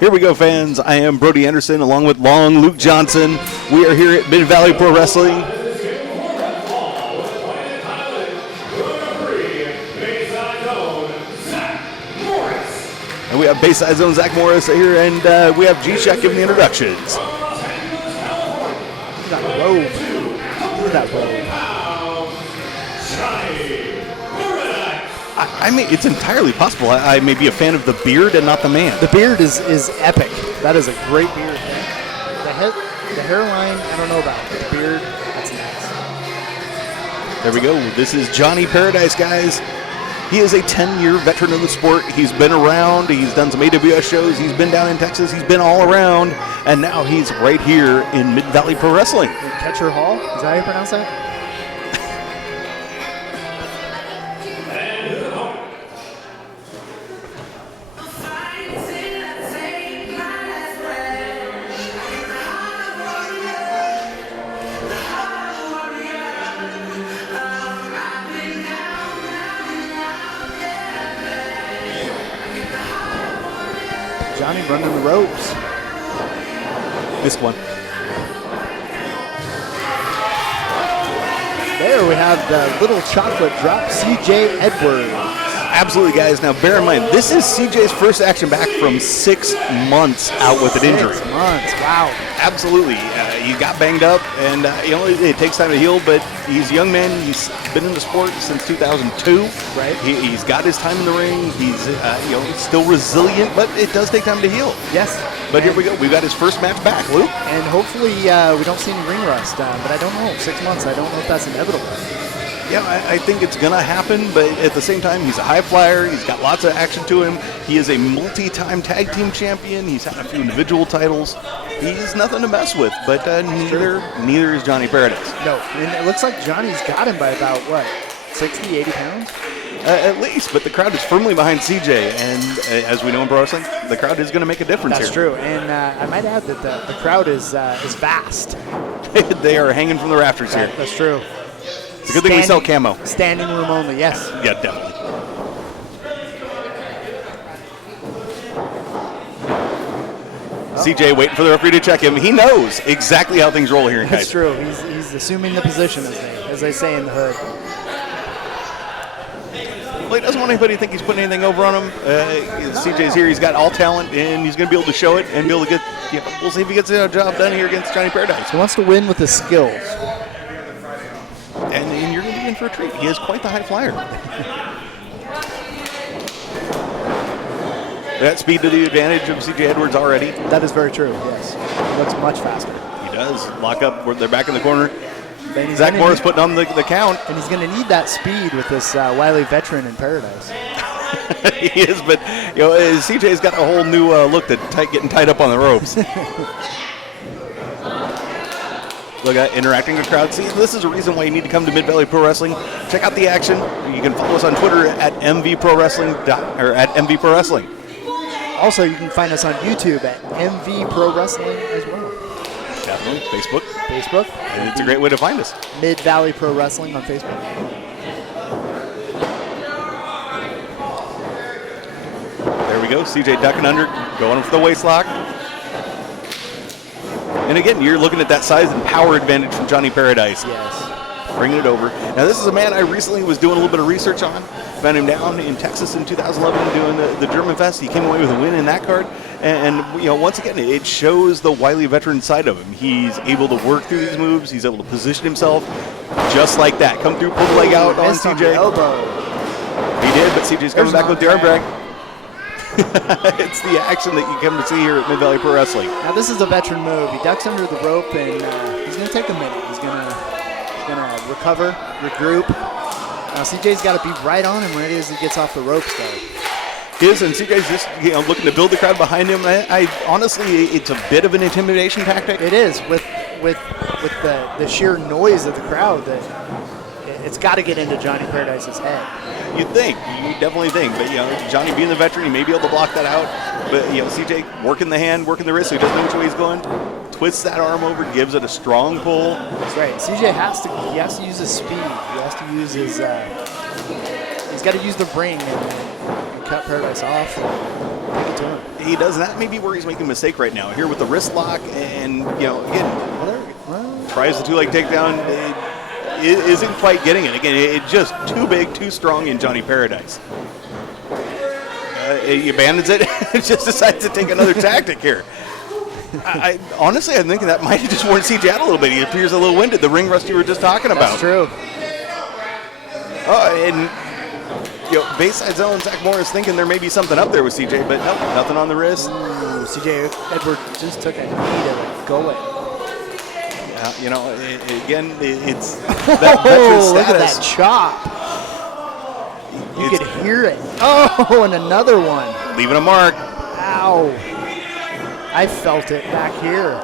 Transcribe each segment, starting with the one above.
Here we go, fans. I am Brody Anderson along with Long Luke Johnson. We are here at Mid-Valley Pro Wrestling. And we have Bayside Zone Zach Morris here, and we have G-Shack giving the introductions. Look at that robe. Look at that robe. I mean, it's entirely possible. I may be a fan of the beard and not the man. The beard is epic. That is a great beard. The hairline, I don't know about. But the beard, that's nice. There we go. This is Johnny Paradise, guys. He is a 10-year veteran of the sport. He's been around. He's done some AWS shows. He's been down in Texas. He's been all around. And now he's right here in Mid-Valley Pro Wrestling. Catcher Hall? Is that how you pronounce that? Johnny running the ropes. Missed one. There we have the little chocolate drop, CJ Edwards. Absolutely, guys. Now, bear in mind, this is CJ's first action back from 6 months out with an injury. 6 months, wow. Absolutely. He got banged up, and it takes time to heal, but he's a young man. He's been in the sport since 2002. Right. He's got his time in the ring. He's still resilient, but it does take time to heal. Yes. But here we go. We've got his first match back, Luke. And hopefully we don't see any ring rust, but I don't know. 6 months, I don't know if that's inevitable. Yeah, I think it's going to happen, but at the same time, he's a high flyer. He's got lots of action to him. He is a multi-time tag team champion. He's had a few individual titles. He's nothing to mess with, but neither is Johnny Paradise. No, and it looks like Johnny's got him by about, 60, 80 pounds? At least, but the crowd is firmly behind CJ, and as we know in pro wrestling, the crowd is going to make a difference That's here. true, and I might add that the crowd is vast. They are hanging from the rafters here. That's true. It's a good thing we sell camo. Standing room only, yes. Yeah, definitely. CJ waiting for the referee to check him. He knows exactly how things roll here in Kaiser. That's true. He's assuming the position, as they say in the hood. Well, he doesn't want anybody to think he's putting anything over on him. CJ's here. He's got all talent, and he's going to be able to show it and be able to get. We'll see if he gets the job done here against Johnny Paradise. He wants to win with his skills. And you're going to be in for a treat. He is quite the high flyer. That speed to the advantage of CJ Edwards already. That is very true, yes. He looks much faster. He does. Lock up. They're back in the corner. Zach Morris putting on the count. And he's going to need that speed with this wily veteran in Paradise. He is, but CJ's got a whole new look to getting tied up on the ropes. Look at interacting with the crowd. See, this is a reason why you need to come to Mid-Valley Pro Wrestling. Check out the action. You can follow us on Twitter at MV Pro Wrestling or at MV Pro Wrestling. Also, you can find us on YouTube at MV Pro Wrestling as well. Definitely. Facebook. And it's a great way to find us. Mid-Valley Pro Wrestling on Facebook. There we go. CJ ducking under, going for the waist lock. And again, you're looking at that size and power advantage from Johnny Paradise. Yes. Bringing it over. Now, this is a man I recently was doing a little bit of research on. Found him down in Texas in 2011 doing the German Fest. He came away with a win in that card. And once again, it shows the wily veteran side of him. He's able to work through these moves. He's able to position himself just like that. Come through, pull the leg out on CJ. On the elbow. He did, but CJ's coming back with the arm drag. It's the action that you come to see here at Mid-Valley Pro Wrestling. Now this is a veteran move. He ducks under the rope, and he's going to take a minute. He's going to recover, regroup. Now CJ's got to be right on him right as he gets off the ropes, though. He is, and CJ's just looking to build the crowd behind him. I honestly, it's a bit of an intimidation tactic. It is with the sheer noise of the crowd that it's got to get into Johnny Paradise's head. You definitely think, but Johnny being the veteran, he may be able to block that out. But CJ working the hand, working the wrist, so he doesn't know which way he's going. Twists that arm over, gives it a strong pull. That's right. CJ has to use his speed. He has to use his. He's got to use the ring and cut Paradise off. Take it to him. He does. And that may be where he's making a mistake right now. Here with the wrist lock and, again, tries the two-leg takedown. It isn't quite getting it. Again, it's just too big, too strong in Johnny Paradise. He abandons it and just decides to take another tactic here. Honestly, I'm thinking that might have just worn CJ out a little bit. He appears a little winded. The ring rust you were just talking about. That's true. And Bayside Zone, Zach Morris thinking there may be something up there with CJ, but nope, nothing on the wrist. Ooh, CJ Edwards just took a knee to go it. Again, it's that veteran status. Look at that chop. You could hear it. Oh, and another one. Leaving a mark. Ow. I felt it back here.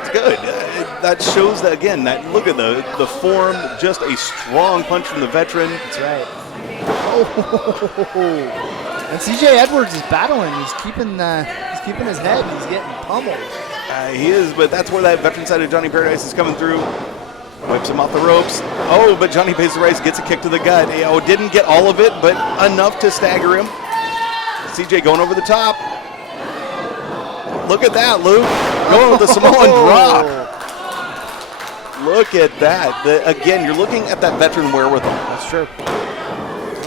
It's good. That shows that, again, look at the form, just a strong punch from the veteran. That's right. Oh. And CJ Edwards is battling. He's keeping his head. He's getting pummeled. He is, but that's where that veteran side of Johnny Paradise is coming through. Wipes him off the ropes. Oh, but Johnny pays the price, gets a kick to the gut. Didn't get all of it, but enough to stagger him. CJ going over the top. Look at that, Luke. Going with the Samoan drop. Look at that. Again, you're looking at that veteran wherewithal. That's true.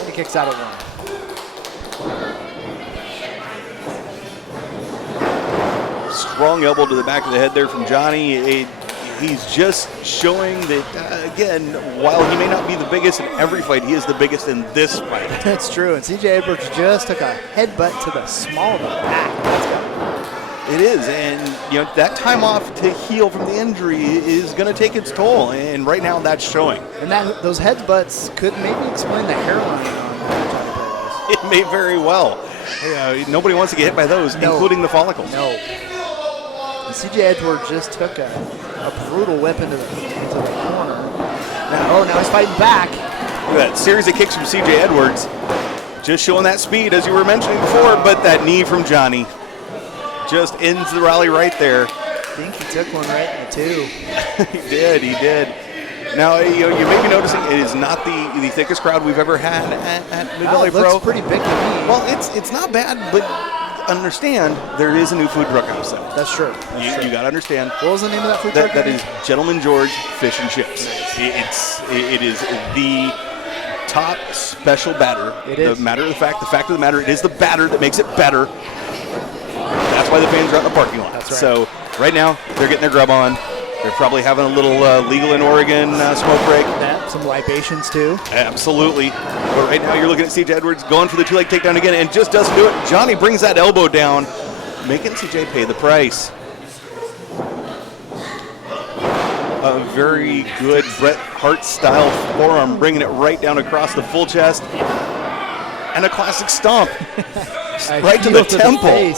He kicks out at one. Strong elbow to the back of the head there from Johnny. He's just showing that, again, while he may not be the biggest in every fight, he is the biggest in this fight. That's true. And CJ Edwards just took a headbutt to the small of the back. It is, and that time off to heal from the injury is going to take its toll, and right now that's showing. And those headbutts could maybe explain the hairline on Johnny Paradise. It may very well. Nobody wants to get hit by those, including the follicles. No. And CJ Edwards just took a brutal whip into the corner. Now he's fighting back. Look at that series of kicks from CJ Edwards, just showing that speed as you were mentioning before, but that knee from Johnny just ends the rally right there. I think he took one right in the two. He did. Now, you may be noticing it is not the thickest crowd we've ever had at Mid-Valley Pro. It looks pretty big to me. Well, it's not bad, but understand there is a new food truck outside. That's true. You got to understand. What was the name of that food truck? That is Gentleman George Fish and Chips. Nice. It is the top special batter. It is. The fact of the matter, it is the batter that makes it better. That's why the fans are out in the parking lot. That's right. So right now, they're getting their grub on. They're probably having a little legal in Oregon smoke break. Some libations too. Absolutely. But right now, you're looking at CJ Edwards going for the two-leg takedown again and just doesn't do it. Johnny brings that elbow down, making CJ pay the price. A very good Bret Hart-style forearm, bringing it right down across the full chest. And a classic stomp. Right to the temple.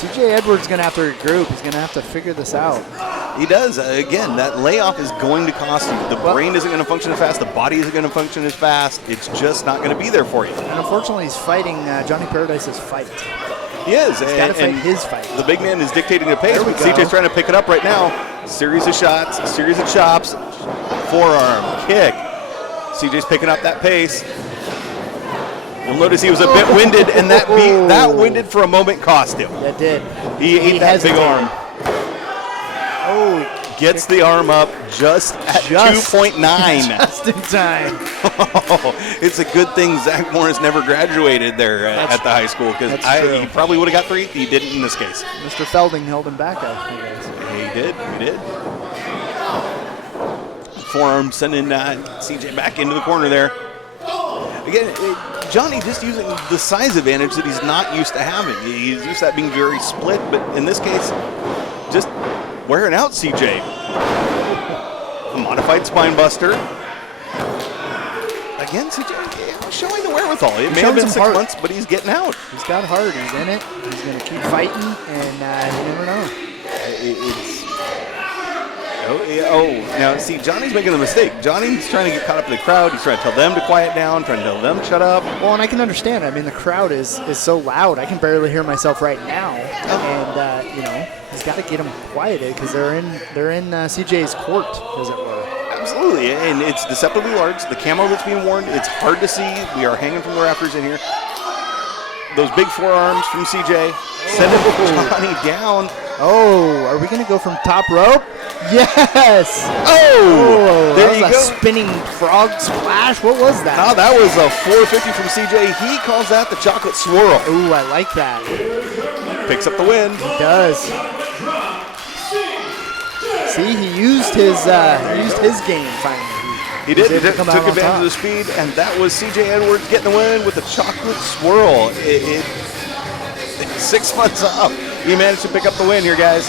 CJ Edwards is going to have to regroup. He's going to have to figure this out. He does. Again, that layoff is going to cost you. The brain isn't going to function as fast. The body isn't going to function as fast. It's just not going to be there for you. And unfortunately, he's fighting Johnny Paradise's fight. He is. He's got to fight his fight. The big man is dictating the pace. CJ's trying to pick it up right now. Series of shots, series of chops, forearm, kick. CJ's picking up that pace. You'll notice he was a bit winded, and that winded for a moment cost him. That did. He ate that big arm. Oh, gets the arm up just at 2.9. Just in time. It's a good thing Zach Morris never graduated there at the high school, because he probably would have got 3. He didn't in this case. Mr. Felding held him back, I guess. He did. Forearm sending CJ back into the corner there. Again, Johnny just using the size advantage that he's not used to having. He's used to that being very split, but in this case, just wearing out CJ. A modified spine buster. Again, CJ showing the wherewithal. It may have been 6 months, but he's getting out. He's got heart. He's in it. He's going to keep fighting, and you never know. Now see, Johnny's making a mistake. Johnny's trying to get caught up in the crowd. He's trying to tell them to quiet down, trying to tell them to shut up. Well, and I can understand. I mean, the crowd is so loud. I can barely hear myself right now. And he's got to get them quieted because they're in CJ's court, as it were. Absolutely, and it's deceptively large. The camo that's being worn, it's hard to see. We are hanging from the rafters in here. those big forearms from CJ. Sending Johnny down. Oh, are we going to go from top rope? Yes! Oh! There you that was go. a spinning frog splash. What was that? Now that was a 450 from CJ. He calls that the chocolate swirl. Ooh, I like that. Picks up the win. He does. See, he used his game finally. He did. He able to come took out on advantage top. of the speed, and that was CJ Edwards getting the win with the chocolate swirl. 6 months off, he managed to pick up the win here, guys.